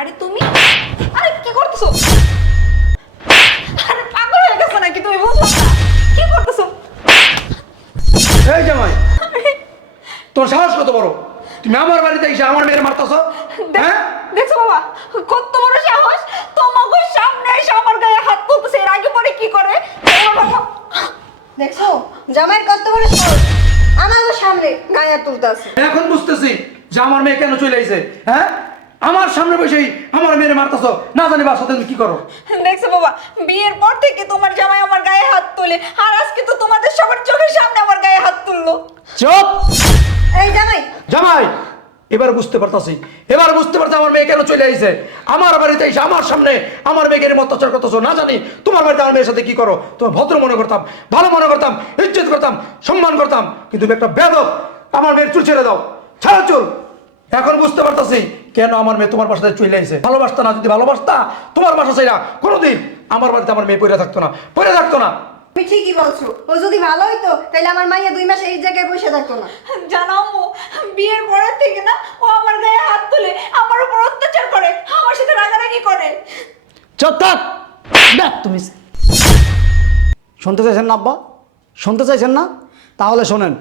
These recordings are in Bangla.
আরে তুমি, আরে কি করতেছো? আরে পাগল হয়ে গেছো নাকি তুমি? বুঝলাম না কি করতেছো? এই জামাই, তোর সাহস কত বড়? তুমি আমার বাড়িতে এসে আমার মেয়ের মারতেছো? হ্যাঁ, দেখছো বাবা, কত বড় সাহস! তোমাকে সামনে এসে আমার গায়ে হাত তুলতেছে। এর আগে পরে কি করে? দেখছো জামাইয়ের কত বড় সাহস, আমারও সামনে গায়ে হাত তুলতে আছে। এখন বুঝতেছি যে আমার মেয়ে কেন চলে আইছে। হ্যাঁ, আমার সামনে বসেই আমার মেয়ের মারতেছো, না জানি বাসাতে তুমি কি করো। দেখছো বাবা, বিয়ের পর থেকে তোমার জামাই আমার গায়ে হাত তোলে, আর আজকে তো তোমাদের সবার চোখের সামনে আমার গায়ে হাত তুললো। চুপ! এই জামাই, জামাই, এবার বুঝতে পারতাছি, এবার বুঝতে পারছি আমার মেয়ে কেন চলে আইছে। আমার বাড়িতে এসে আমার সামনে আমার মেয়েকে এরকম অত্যাচার করতেছো, না জানি তোমার বাড়িতে আমার মেয়ের সাথে কি করো। তোমার ভদ্র মনে করতাম, ভালো মনে করতাম, ইজ্জত করতাম, সম্মান করতাম, কিন্তু তুমি একটা বেয়াদব। আমার মেয়ের চুল ছেড়ে দাও, ছাড়ো চুল। এখন বুঝতে পারতাছি কেন আমার মেয়ে তোমার বাসাতে চলে আইছে। ভালোবাসতা না, যদি ভালোবাসতা তোমার বাসা চাইরা কোনোদিন আমার বাড়িতে আমার মেয়ে পড়ে থাকতো না, পড়ে থাকতো না। তুমি ঠিকই বলছো, ও যদি ভালো হইতো তাহলে আমার মাইয়া 2 মাস এই জায়গায় বসে থাকতো না। জানো আম্মু, বিয়ের পরের থেকে না ও আমার গায়ে হাত তুলে, আমার উপর অত্যাচার করে, আমার সাথে রাগারাগি করে। চুপ থাক! দেখ তুমি শুনতে চাইছেন না আব্বা? শুনতে চাইছেন না? তাহলে শোনেন,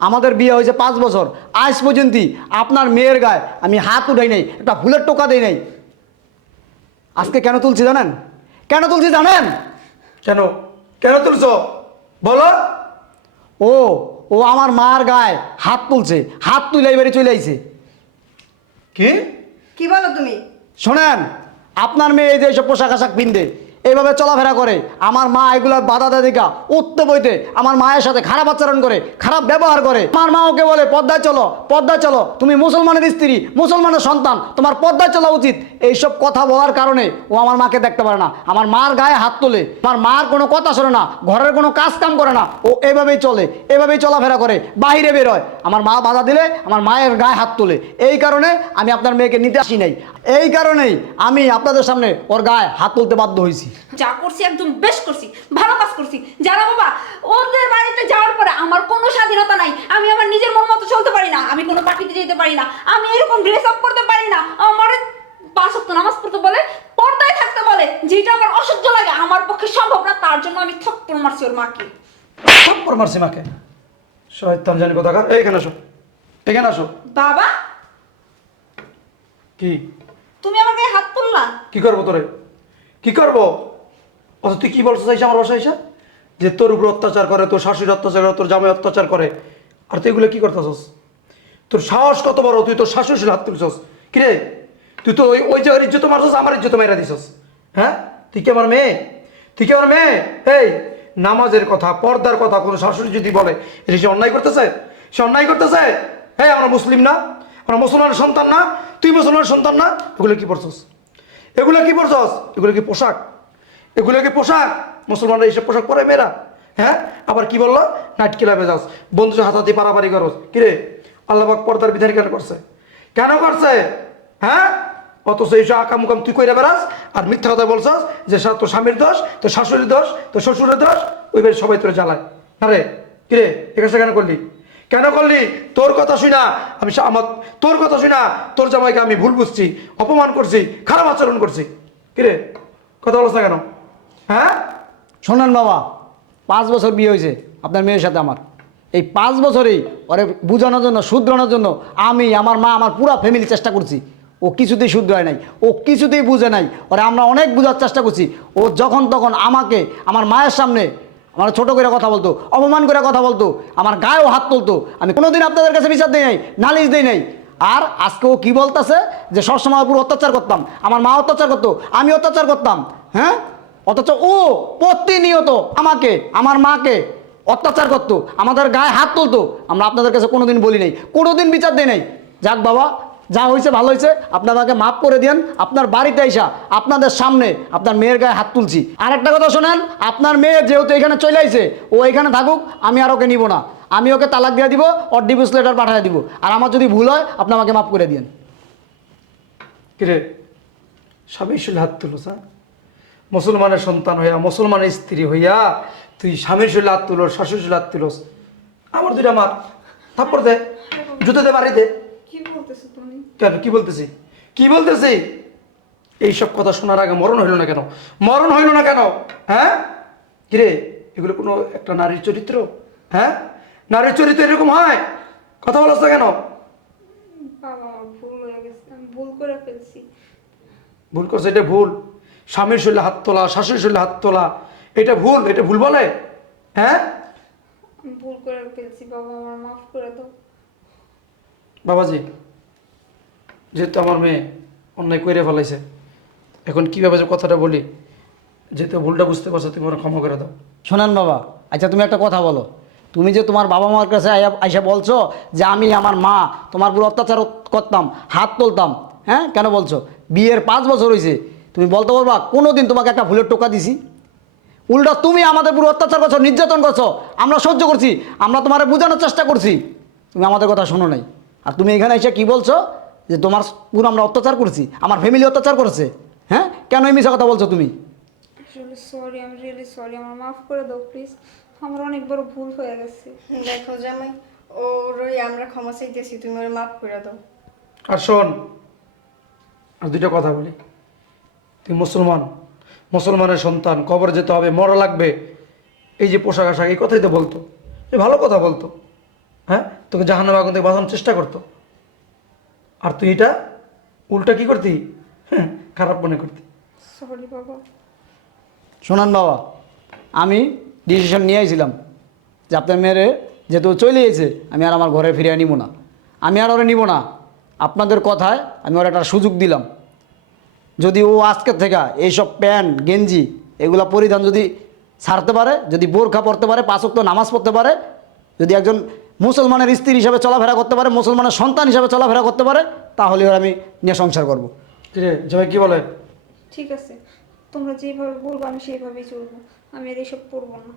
আমাদের বিয়ে হয়েছে 5 বছর, আজ পর্যন্ত আপনার মেয়ের গায়ে আমি হাত উঠাই নাই, একটা ফুলের টোকা দেই নাই। আজকে কেন তুলছি জানেন? কেন তুলছি জানেন? কেন কেন তুলছো বলো? ও ও আমার মার গায়ে হাত তুলছে, হাত তুলে এবারে চলে আইছে। কি? কি বলো তুমি? শোনেন, আপনার মেয়ে এই যে এইসব পোশাক আশাক পিনতে, এইভাবে চলাফেরা করে, আমার মা এগুলোর বাধা দেয় দেখা উঠতে বইতে আমার মায়ের সাথে খারাপ আচরণ করে, খারাপ ব্যবহার করে। আমার মা ওকে বলে পর্দায় চলো, পর্দায় চলো, তুমি মুসলমানের স্ত্রী, মুসলমানের সন্তান, তোমার পর্দায় চলা উচিত। এইসব কথা বলার কারণে ও আমার মাকে দেখতে পারে না, আমার মার গায়ে হাত তোলে, আমার মার কোনো কথা শোনে না, ঘরের কোনো কাজ কাম করে না। ও এভাবেই চলে, এভাবেই চলাফেরা করে, বাইরে বেরোয়, আমার মা বাধা দিলে আমার মায়ের গায়ে হাত তোলে। এই কারণে আমি আপনার মেয়েকে নিতে আসি নাই, এই কারণেই আমি আপনাদের সামনে ওর গায়ে হাত তুলতে বাধ্য হয়েছি। যা করছি একদম বেশ করছি, ভালো কাজ করছি। জানো বাবা, ওদের বাড়িতে যাওয়ার পরে আমার কোনো স্বাধীনতা নাই। আমি আমার নিজের মন মতো চলতে পারি না, আমি কোনো পার্টিতে যেতে পারি না, আমি এরকম ড্রেস আপ করতে পারি না। আমার 5 ওয়াক্ত নামাজ পড়তে বলে, পর্দায় থাকতে বলে, যেটা আমার অসহ্য লাগে, আমার পক্ষে সম্ভব না। তার জন্য আমি থপ্পড় মারছি ওর মাকে। থাপ্পড় মারছি মাকে? শয়তান জানি কোথাকার। এইখানে আসো, এখানে আসো। বাবা, কি তুমি আমার গায়ে হাত তুললা? কি করবো তোরে? কি করবো? অথচ তুই কি বলতে চাইছিস আমার বাসায় এসে? যে তোর উপর অত্যাচার করে, তোর শাশুড়ি অত্যাচার করে, তোর জামাই অত্যাচার করে, আর তুই এগুলো কি করতেছস? তোর সাহস কত বড়, তুই তোর শাশুড়ির হাত তুলছস? কিরে, তুই তো ওই ওই জায়গার ইজ্জত মারছস, আমার ইজ্জত মেরা দিছস। হ্যাঁ, তুই কি আমার মেয়ে? তুই কি আমার মেয়ে? এই নামাজের কথা, পর্দার কথা কোনো শাশুড়ি যদি বলে, এটা সে অন্যায় করতেছে? সে অন্যায় করতেছে? হ্যাঁ, আমরা মুসলিম না? আমরা মুসলমানের সন্তান না? তুই মুসলমানের সন্তান না? এগুলো কি পড়ছস? এগুলো কি পড়ছস? এগুলো কি পোশাক? এগুলো কি পোশাক? মুসলমানরা এইসব পোশাক পরে মেয়েরা? হ্যাঁ, আবার কি বললো? নাইট ক্লাবে যাস, বন্ধুদের হাতাহাতি পারাপারি করস। কিরে, আল্লাহ পাক পর্দার বিধান কেন করছে? কেন করছে? হ্যাঁ, অথচ এইসব আকামুকাম তুই কইরা বেড়াস আর মিথ্যা কথা বলছস যে তোর স্বামীর দোষ, তোর শাশুড়ির দোষ, তোর শ্বশুরের দোষ, ওই বাড়ি সবাই তোরে জ্বালায়। আরে কিরে, এ কাজটা কেন করলি? কেন করলি? তোর কথা শুনা আমি আমার তোর কথা শুনা তোর জামাইকে আমি ভুল বুঝছি, অপমান করছি, খারাপ আচরণ করছি। কিরে, কথা বলছ না কেন? হ্যাঁ, শোনেন বাবা, 5 বছর বিয়ে হয়েছে আপনার মেয়ের সাথে আমার। এই 5 বছরেই ওরে বোঝানোর জন্য, শুধরানোর জন্য আমি, আমার মা, আমার পুরো ফ্যামিলি চেষ্টা করছি। ও কিছুতেই শুদ্ধ হয় নাই, ও কিছুতেই বুঝে নাই। ওরে আমরা অনেক বোঝার চেষ্টা করছি। ও যখন তখন আমাকে আমার মায়ের সামনে আমার ছোট করে কথা বলতো, অপমান করে কথা বলতো, আমার গায়েও হাত তুলতো। আমি কোনোদিন আপনাদের কাছে বিচার দিই নাই, নালিশ দিই নাই। আর আজকে ও কি বলতেছে যে সবসময় উপর অত্যাচার করতাম, আমার মা অত্যাচার করতো, আমি অত্যাচার করতাম। হ্যাঁ, অথচ ও প্রতিনিয়ত আমাকে, আমার মাকে অত্যাচার করতো, আমাদের গায়ে হাত তুলতো। আমরা আপনাদের কাছে কোনোদিন বলি নাই, কোনোদিন বিচার দিই নাই। যাক বাবা, যা হয়েছে ভালো হয়েছে, আপনাদেরকে মাফ করে দিন। আপনার বাড়িতে আইসা আপনাদের সামনে আপনার মেয়ের গায়ে হাত তুলছি। আর একটা কথা শোনেন, আপনার মেয়ে যেহেতু এখানে চলে আইছে, ও এখানে থাকুক, আমি আর ওকে নিব না। আমি ওকে তালাক দিয়ে দিব, ওর ডিভোর্স লেটার পাঠিয়ে দিব। আর আমার যদি ভুল হয় আপনি আমাকে মাফ করে দিন। কিরে, স্বামী শুলে হাত তুলোস? হ্যাঁ, মুসলমানের সন্তান হইয়া, মুসলমানের স্ত্রী হইয়া তুই স্বামীর শুলে হাত তুলোস, শাশুড়ি শুলে হাত তুলোস? আমার দুইটা মার, থাপ্পড় দে, জুতো দে, বাড়ি দে। কি বলতেছো তুমি? কেন, কি বলতেছি? কি বলতেছি? এইসব কথা শোনার আগে মরণ হইল না কেন? মরণ হইল না কেন? হ্যাঁ কিরে, এগুলো কোনো একটা নারীর চরিত্র? হ্যাঁ, নারীর চরিত্র এরকম হয়? কথা বলছ না কেন? বাবা আমার ভুল হয়ে গেছে, আমি ভুল করে ফেলছি। ভুল করছে, এটা ভুল। স্বামীর শরীরে হাত তোলা, শাশুড়ির শরীরে হাত তোলা, এটা ভুল? এটা ভুল বলে? হ্যাঁ আমি ভুল করে ফেলছি বাবা, আমার মাফ করে দাও। বাবাজি, যেহেতু আমার মেয়ে অন্যায় করে ফেলাইছে, এখন কীভাবে যে কথাটা বলি, যেহেতু ভুলটা বুঝতে পারছো, তুমি ওরা ক্ষমা করে দাও। শোনেন বাবা, আচ্ছা তুমি একটা কথা বলো, তুমি যে তোমার বাবা মার কাছে আইসা বলছো যে আমি আমার মা তোমার পুরো অত্যাচার করতাম, হাত তুলতাম, হ্যাঁ কেন বলছো? বিয়ের 5 বছর হয়েছে, তুমি বলতে পারবা কোনো দিন তোমাকে একটা ভুলের টোকা দিছি? উল্টা তুমি আমাদের পুরো অত্যাচার করছো, নির্যাতন করছো, আমরা সহ্য করছি, আমরা তোমার বোঝানোর চেষ্টা করছি, তুমি আমাদের কথা শোনো নাই। আর তুমি এখানে এসে কি বলছো যে তোমার পুরো আমরা অত্যাচার করছি, আমার ফ্যামিলি অত্যাচার করেছে? হ্যাঁ কেন এই মিশা কথা বলছো তুমি? আসলে সরি, আমি রিয়েলি সরি, আমার মাফ করে দাও প্লিজ, আমার অনেক বড় ভুল হয়ে গেছে। দেখো জামাই, ওরই আমরা ক্ষমা চাইতেছি, তুমি ওর মাফ করে দাও। আর শোন, আর দুইটা কথা বলি। তুই মুসলমান, মুসলমানের সন্তান, কবরে যেতে হবে, মরা লাগবে, এই যে পোশাক আশাক, এই কথাই তো বলতো, এই ভালো কথা বলতো। হ্যাঁ, তোকে জাহান্নামে আগুন থেকে বাঁচানোর চেষ্টা করতো, আর তুই এটা উল্টা কি করতি? হ্যাঁ, খারাপ মনে করতি। সরি বাবা। শোনান বাবা, আমি ডিসিশন নিয়ে আইছিলাম যে আপনার মেয়েরে যেহেতু চলে গেছে, আমি আর আমার ঘরে ফিরিয়ে নিব না, আমি আর ওরা নিব না। আপনাদের কথায় আমি ওর একটা সুযোগ দিলাম, যদি ও আজকের থেকে এইসব প্যান্ট গেঞ্জি এগুলা পরিধান যদি ছাড়তে পারে, যদি বোরখা পড়তে পারে, 5 ওয়াক্ত নামাজ পড়তে পারে, যদি একজন মুসলমানের স্ত্রী হিসাবে চলাফেরা করতে পারে, মুসলমানের সন্তান হিসাবে চলাফেরা করতে পারে, তাহলে ওর আমি নিয়ে সংসার করব। রে জামাই কি বলে? ঠিক আছে, তোমরা যেভাবে বলবো আমি সেইভাবেই চলবো, আমি আর এইসব করবো না।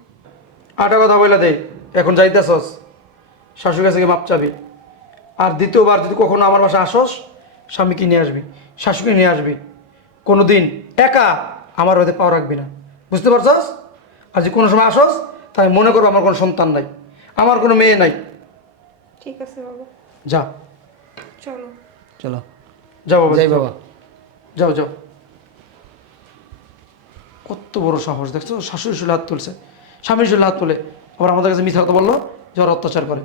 আটা কথা বলে দে, এখন যাইতেছস, শাশুড়ি কাছে গিয়ে মাপ চাবি। আর দ্বিতীয়বার যদি কখনো আমার বাসায় আসস, স্বামীকে নিয়ে আসবি, শাশুড়ি নিয়ে আসবি, কোনো দিন একা আমার হয়তো পাও রাখবি না, বুঝতে পারছস? আর যে কোনো সময় আসস, তাই মনে করবো আমার কোনো সন্তান নাই, আমার কোনো মেয়ে নাই। ঠিক আছে বাবা, যা, চলো। চলো যাও বাবা, যাই বাবা। যাও যাও। কত বড় সাহস দেখছো, শাশুড়ি শরীরে হাত তুলছে, স্বামীর শরীরে হাত তুলে আবার আমাদের কাছে মিথ্যা কথা বললো যে ওরা অত্যাচার করে।